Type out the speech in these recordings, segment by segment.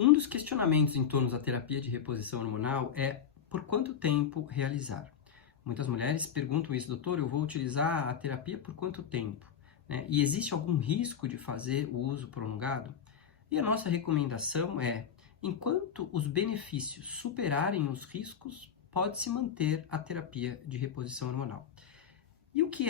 Um dos questionamentos em torno da terapia de reposição hormonal é por quanto tempo realizar. Muitas mulheres perguntam isso, doutor, eu vou utilizar a terapia por quanto tempo? Né? E existe algum risco de fazer o uso prolongado? E a nossa recomendação é, enquanto os benefícios superarem os riscos, pode-se manter a terapia de reposição hormonal. E o que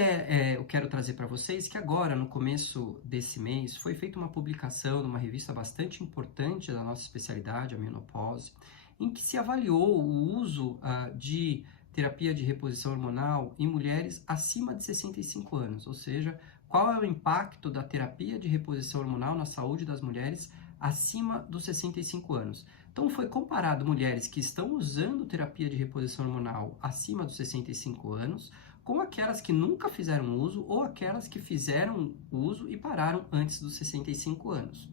eu quero trazer para vocês que agora, no começo desse mês, foi feita uma publicação numa revista bastante importante da nossa especialidade, a menopause, em que se avaliou o uso de terapia de reposição hormonal em mulheres acima de 65 anos, ou seja, qual é o impacto da terapia de reposição hormonal na saúde das mulheres acima dos 65 anos. Então, foi comparado mulheres que estão usando terapia de reposição hormonal acima dos 65 anos com aquelas que nunca fizeram uso ou aquelas que fizeram uso e pararam antes dos 65 anos.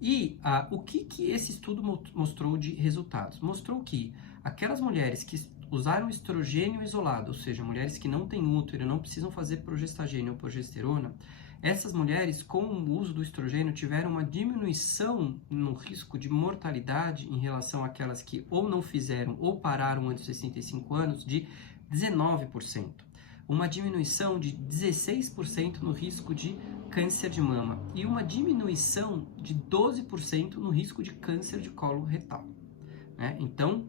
E o que esse estudo mostrou de resultados? Mostrou que aquelas mulheres que usaram estrogênio isolado, ou seja, mulheres que não têm útero, não precisam fazer progestagênio ou progesterona, essas mulheres com o uso do estrogênio tiveram uma diminuição no risco de mortalidade em relação àquelas que ou não fizeram ou pararam antes dos 65 anos de 19%. Uma diminuição de 16% no risco de câncer de mama e uma diminuição de 12% no risco de câncer de colo retal. Né? Então,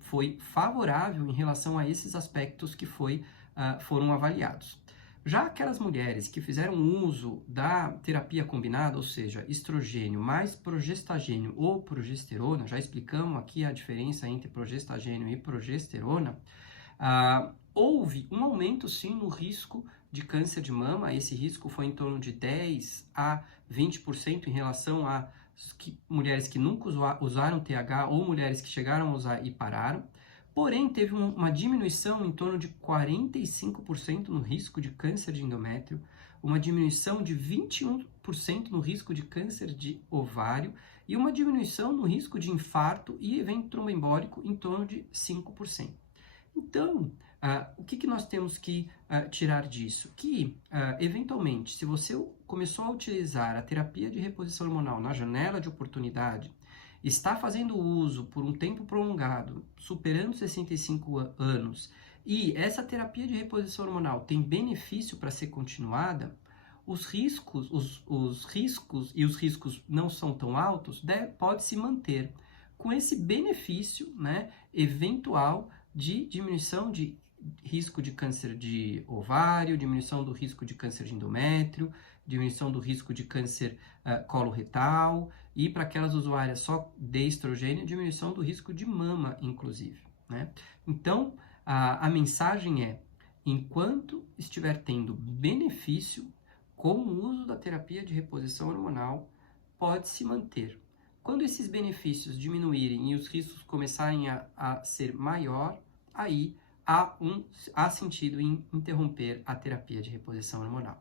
foi favorável em relação a esses aspectos que foram avaliados. Já aquelas mulheres que fizeram uso da terapia combinada, ou seja, estrogênio mais progestagênio ou progesterona, já explicamos aqui a diferença entre progestagênio e progesterona, houve um aumento sim no risco de câncer de mama. Esse risco foi em torno de 10 a 20% em relação a mulheres que nunca usaram TH ou mulheres que chegaram a usar e pararam. Porém, teve uma diminuição em torno de 45% no risco de câncer de endométrio, uma diminuição de 21% no risco de câncer de ovário e uma diminuição no risco de infarto e evento tromboembólico em torno de 5%. Então, o que nós temos que tirar disso? Que, eventualmente, se você começou a utilizar a terapia de reposição hormonal na janela de oportunidade, está fazendo uso por um tempo prolongado, superando 65 anos, e essa terapia de reposição hormonal tem benefício para ser continuada, os riscos e os riscos não são tão altos, pode se manter com esse benefício, né, eventual de diminuição de risco de câncer de ovário, diminuição do risco de câncer de endométrio, diminuição do risco de câncer coloretal e para aquelas usuárias só de estrogênio, diminuição do risco de mama, inclusive. Né? Então, a mensagem é, enquanto estiver tendo benefício com o uso da terapia de reposição hormonal, pode se manter. Quando esses benefícios diminuírem e os riscos começarem a ser maior, aí há sentido em interromper a terapia de reposição hormonal.